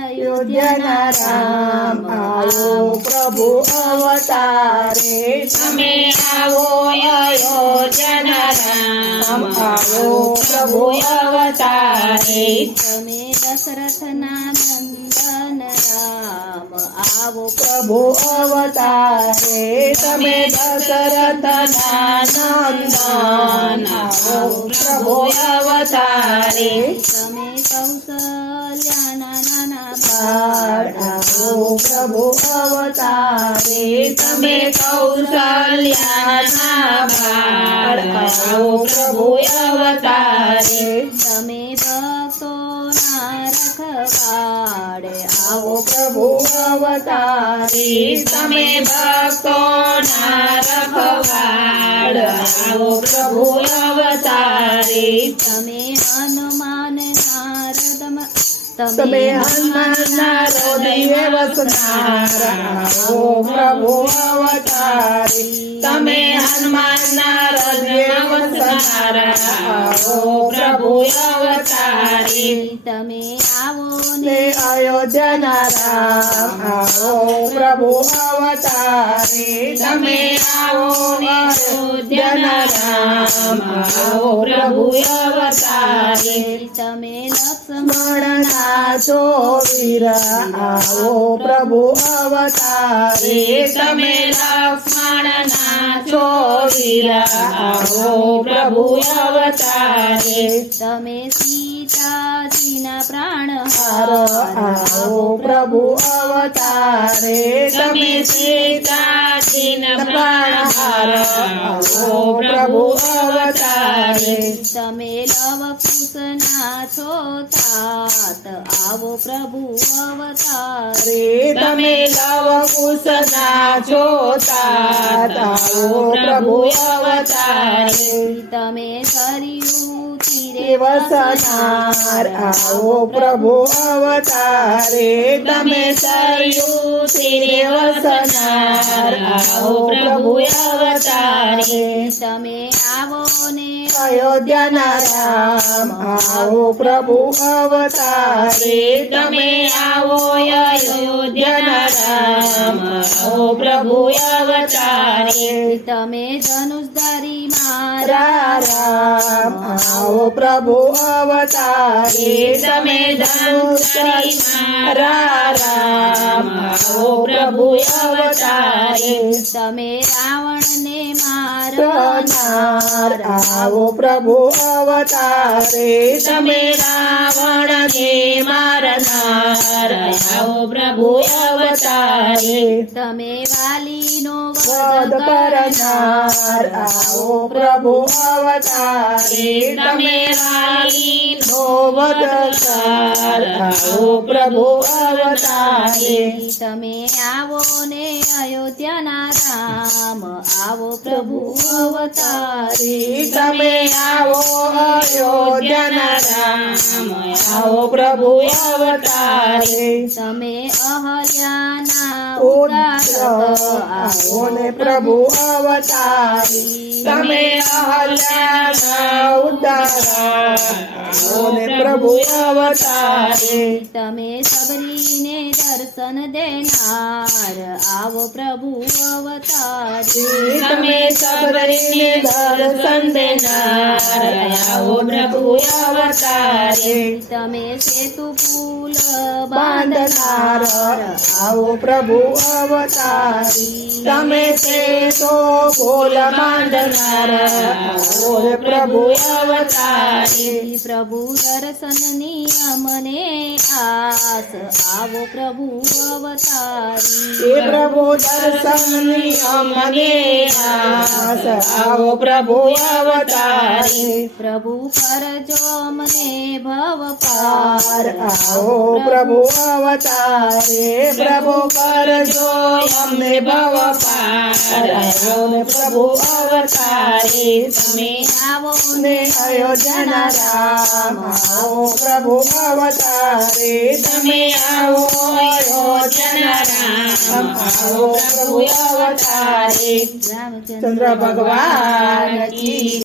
અયોધ્યાના રામ આવો પ્રભુ અવતારે તમે આવો અયોધ્યાના રામ આવો પ્રભુ અવતારે તમે દશરથના નંદન રામ આવો પ્રભુ અવતારે તમે દશરથના નંદન આવો પ્રભુ અવતારે તમે કૌશલ્યાના નાના બાળ આવો પ્રભુ અવતારે તમે કૌશલ્યાના બાળ આવો પ્રભુ અવતારે તમે ભક્તોના રખવાળ આવો પ્રભુ અવતારે તમે ભક્તોના રખવાળ આવો પ્રભુ અવતારે તમે હનુમાનના હૃદયમાં તમે હનુમાનના હૃદય વસનાર આવો પ્રભુ અવતારે તમે હનુમાનના હૃદય વસનાર આવો પ્રભુ અવતારે તમે આવો ને અયોધ્યાના રામ આવો પ્રભુ અવતારે તમે આવો અયોધ્યાના રામ આવો પ્રભુ અવતારે તમે લક્ષ્મણના છો વીર આવો પ્રભુ અવતારે તમે લક્ષ્મણના છો વીર આવો પ્રભુ અવતારે તમે સીતાજીના પ્રાણહાર આવો પ્રભુ અવતારે તમે સીતાજીના પ્રાણહાર આવો પ્રભુ અવતારે તમે લવકુશના છો तात આવો પ્રભુ અવતારે તમે લવકુશના છો तात આવો પ્રભુ અવતારે તમે સરયુ તીરે વસનાર આવો પ્રભુ અવતારે તમે સરયુ તીરે વસનાર આવો પ્રભુ અવતારે તમે આવો ને અયોધ્યાના રામ આવો પ્રભુ અવતારે તમે આવો અયોધ્યાના રામ આવો પ્રભુ અવતારે તમે ધનુષધારી મારા રામ આવો પ્રભુ અવતારે તમે ધનુષધારી મારા રામ આવો પ્રભુ અવતારે તમે રાવણને મારનાર આવો પ્રભુ અવતારે તમે રાવણને મારનાર આવો પ્રભુ અવતારે તમે વાલીનો વધ કરનાર આવો પ્રભુ અવતારે તમે વાલીનો વધ કર આવો પ્રભુ અવતારે તમે આવો ને અયોધ્યાના રામ આવો પ્રભુ અવતારે તમે આવો અયોધ્યાના રામ આવો પ્રભુ અવતારે તમે અહલ્યાના પુત્ર આવો ને પ્રભુ અવતારે તમે અહલ્યાના ઉદ્ધાર આવો ને પ્રભુ અવતારે તમે સબરીને દર્શન દેનાર આવો પ્રભુ અવતારે તમે સબરીને દર્શન દેનાર આવો પ્રભુ અવતારે તમે સેતુ પુલ બાંધનાર આવો પ્રભુ અવતારે તમે તો બોલ બાંધનાર આવો પ્રભુ અવતારે પ્રભુ દર્શનની અમને આસ આવો પ્રભુ અવતારી એ પ્રભુ દર્શનની અમને આસ આવો પ્રભુ અવતારે પ્રભુ કરજો મને ભવ પાર આવો પ્રભુ અવતારે પ્રભુ કરજો અમને ભવ પાર આવો ને પ્રભુ અવતારે તમે આવો ને અયોધ્યાના રામ આવો પ્રભુ અવતારે તમે આવો અયોધ્યાના રામ આવો પ્રભુ અવતારે રામચંદ્ર ચંદ્ર ભગવાન કી